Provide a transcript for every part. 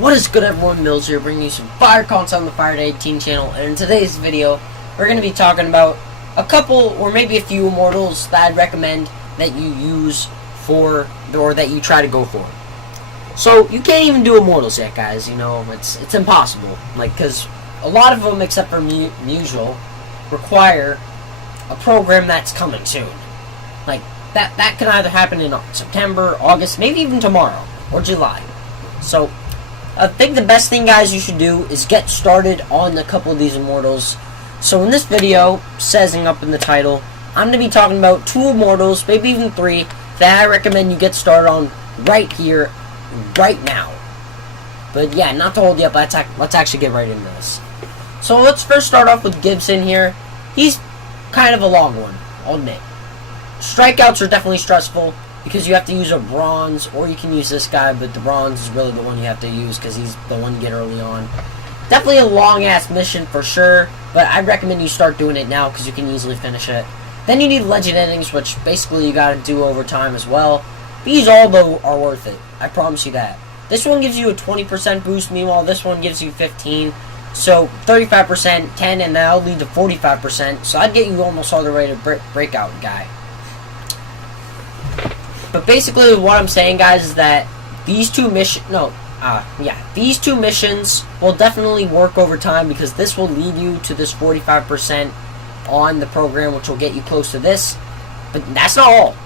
What is good, everyone? Mills here, bringing you some fire content on the Fire Day 18 channel. And in today's video, we're going to be talking about a couple or maybe a few Immortals that I'd recommend that you use for, or that you try to go for. So you can't even do Immortals yet, guys. You know, it's impossible. Like, because a lot of them, except for Mutual, require a program that's coming soon. Like that can either happen in September, August, maybe even tomorrow or July. So I think the best thing, guys, you should do is get started on a couple of these Immortals. So in this video, says up in the title, I'm going to be talking about 2 Immortals, maybe even 3, that I recommend you get started on right here, right now. But yeah, not to hold you up, let's actually get right into this. So let's first start off with Gibson here. He's kind of a long one, I'll admit. Strikeouts are definitely stressful, because you have to use a bronze, or you can use this guy, but the bronze is really the one you have to use because he's the one you get early on. Definitely a long-ass mission for sure, but I recommend you start doing it now because you can easily finish it. Then you need legend innings, which basically you gotta do over time as well. These all, though, are worth it. I promise you that. This one gives you a 20% boost, meanwhile this one gives you 15. So 35%, 10, and that'll lead to 45%. So I'd get you almost all the way to breakout guy. But basically, what I'm saying, guys, is that these two missions will definitely work over time because this will lead you to this 45% on the program, which will get you close to this. But that's not all.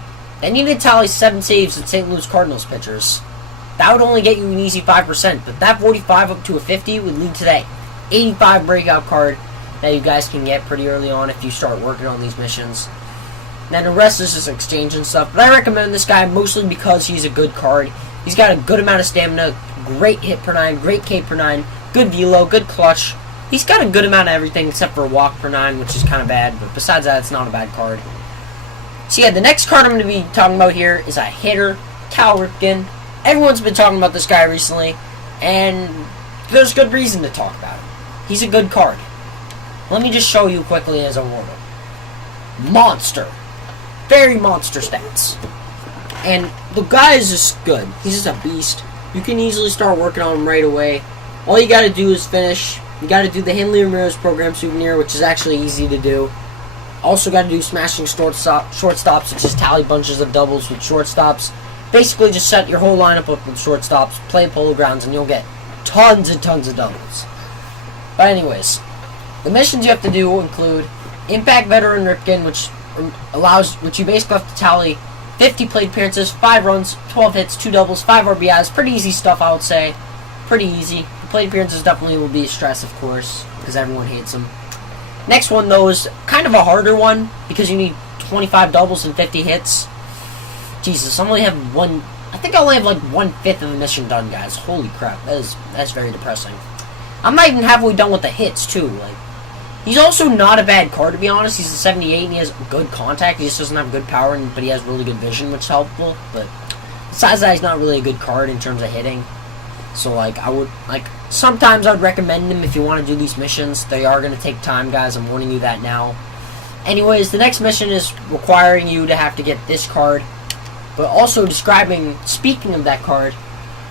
Then you need to tally 7 saves with St. Louis Cardinals pitchers. That would only get you an easy 5%, but that 45 up to a 50 would lead to that 85 breakout card that you guys can get pretty early on if you start working on these missions. Then the rest is just exchange and stuff. But I recommend this guy mostly because he's a good card. He's got a good amount of stamina, great hit per 9, great K per 9, good velo, good clutch. He's got a good amount of everything except for a walk per 9, which is kind of bad. But besides that, it's not a bad card. So yeah, the next card I'm going to be talking about here is a hitter, Cal Ripken. Everyone's been talking about this guy recently, and there's good reason to talk about him. He's a good card. Let me just show you quickly as a Immortal. Monster. Very monster stats. And the guy is just good. He's just a beast. You can easily start working on him right away. All you gotta do is finish. You gotta do the Henley Ramirez program souvenir, which is actually easy to do. Also gotta do smashing shortstops, which is tally bunches of doubles with shortstops. Basically just set your whole lineup up with shortstops, play polo grounds, and you'll get tons and tons of doubles. But anyways, the missions you have to do include Impact Veteran Ripken, which you basically have to tally 50 plate appearances, 5 runs, 12 hits, 2 doubles, 5 RBIs. Pretty easy stuff, I would say. Pretty easy. The plate appearances definitely will be a stress, of course, because everyone hates them. Next one, though, is kind of a harder one, because you need 25 doubles and 50 hits. Jesus, I think I only have like 1/5 of the mission done, guys. Holy crap, that's very depressing. I'm not even halfway done with the hits, too. Like, he's also not a bad card, to be honest. He's a 78, and he has good contact. He just doesn't have good power, but he has really good vision, which is helpful. But besides that, he's not really a good card in terms of hitting. So, sometimes I'd recommend him if you want to do these missions. They are going to take time, guys. I'm warning you that now. Anyways, the next mission is requiring you to have to get this card. But also speaking of that card,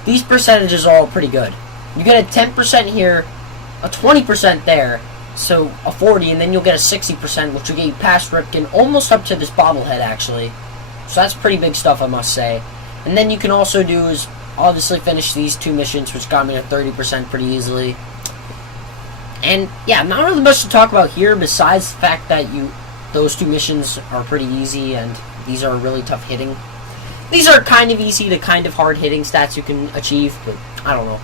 these percentages are all pretty good. You get a 10% here, a 20% there, so a 40, and then you'll get a 60%, which will get you past Ripken, almost up to this bobblehead, actually. So that's pretty big stuff, I must say. And then you can also do is, obviously, finish these 2 missions, which got me to 30% pretty easily. And, yeah, not really much to talk about here, besides the fact that those 2 missions are pretty easy, and these are really tough hitting. These are kind of easy to kind of hard hitting stats you can achieve, but I don't know.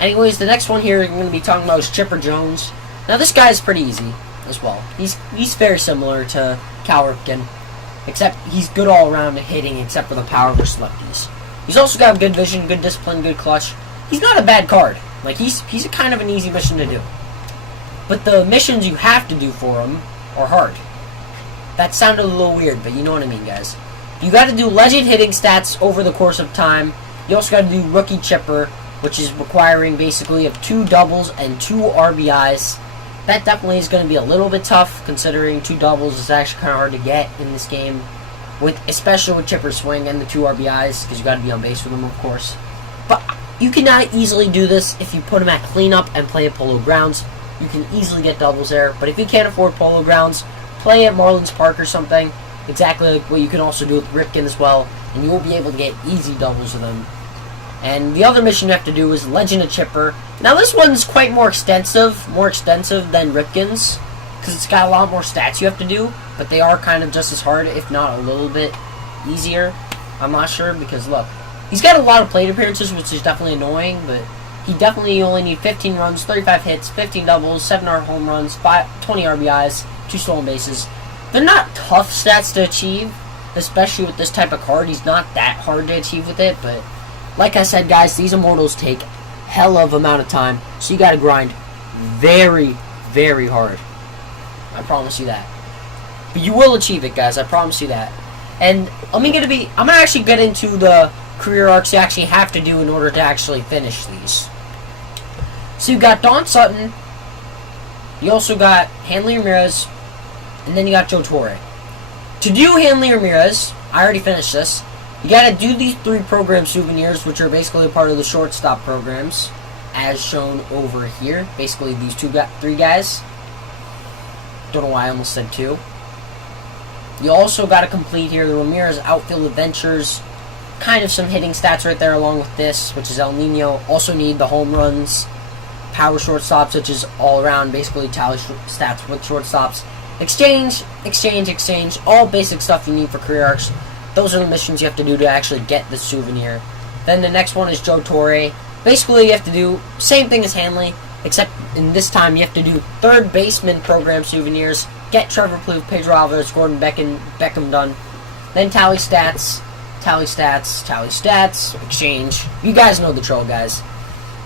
Anyways, the next one here I'm going to be talking about is Chipper Jones. Now, this guy is pretty easy as well. He's very similar to Cal Ripken, except he's good all around at hitting, except for the power versus lefties. He's also got good vision, good discipline, good clutch. He's not a bad card. Like, he's a kind of an easy mission to do. But the missions you have to do for him are hard. That sounded a little weird, but you know what I mean, guys. You got to do legend hitting stats over the course of time. You also got to do rookie chipper, which is requiring basically of 2 doubles and 2 RBIs. That definitely is going to be a little bit tough, considering 2 doubles is actually kind of hard to get in this game. especially with chipper swing and the 2 RBIs, because you got to be on base with them, of course. But you cannot easily do this if you put them at cleanup and play at Polo Grounds. You can easily get doubles there, but if you can't afford Polo Grounds, play at Marlins Park or something, exactly like what you can also do with Ripken as well, and you will be able to get easy doubles with them. And the other mission you have to do is Legend of Chipper. Now this one's quite more extensive than Ripken's, because it's got a lot more stats you have to do, but they are kind of just as hard, if not a little bit easier. I'm not sure, because look, he's got a lot of plate appearances, which is definitely annoying, but he definitely only need 15 runs, 35 hits, 15 doubles, 7 home runs, 20 RBIs, 2 stolen bases. They're not tough stats to achieve, especially with this type of card. He's not that hard to achieve with it, but like I said, guys, these Immortals take hell of amount of time, so you gotta grind very, very hard. I promise you that. But you will achieve it, guys. I promise you that. And I'm gonna actually get into the career arcs you actually have to do in order to actually finish these. So you got Don Sutton, you also got Hanley Ramirez, and then you got Joe Torre. To do Hanley Ramirez, I already finished this. You gotta do these 3 program souvenirs, which are basically a part of the shortstop programs, as shown over here. Basically, these 3 guys. Don't know why I almost said 2. You also gotta complete here the Ramirez Outfield Adventures. Kind of some hitting stats right there along with this, which is El Nino. Also need the home runs, power shortstops, which is all around basically tally stats with shortstops. Exchange, all basic stuff you need for career arcs. Those are the missions you have to do to actually get the souvenir. Then the next one is Joe Torre. Basically, you have to do same thing as Hanley, except in this time you have to do third baseman program souvenirs. Get Trevor Plouffe, Pedro Alvarez, Gordon Beckham done. Then tally stats, exchange. You guys know the drill, guys.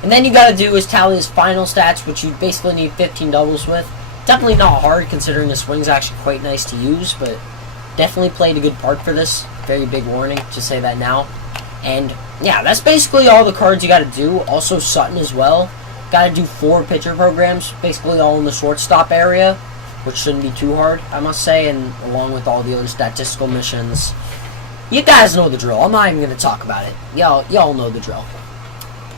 And then you gotta do is tally his final stats, which you basically need 15 doubles with. Definitely not hard, considering the swing's actually quite nice to use, but definitely played a good part for this. Very big warning, to say that now. And yeah, that's basically all the cards you gotta do. Also Sutton as well. Gotta do 4 pitcher programs, basically all in the shortstop area, which shouldn't be too hard, I must say, and along with all the other statistical missions. You guys know the drill. I'm not even going to talk about it. Y'all know the drill.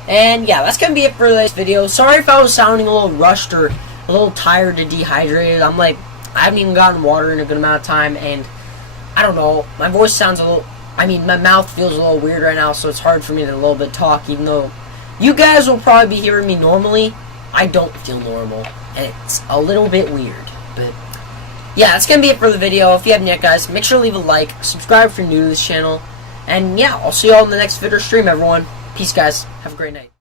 And yeah, that's going to be it for this video. Sorry if I was sounding a little rushed or a little tired or dehydrated. I haven't even gotten water in a good amount of time, and I don't know, my voice sounds a little, my mouth feels a little weird right now, so it's hard for me to a little bit talk, even though you guys will probably be hearing me normally. I don't feel normal, and it's a little bit weird, but yeah, that's going to be it for the video. If you haven't yet, guys, make sure to leave a like, subscribe if you're new to this channel, and yeah, I'll see you all in the next video stream, everyone. Peace, guys. Have a great night.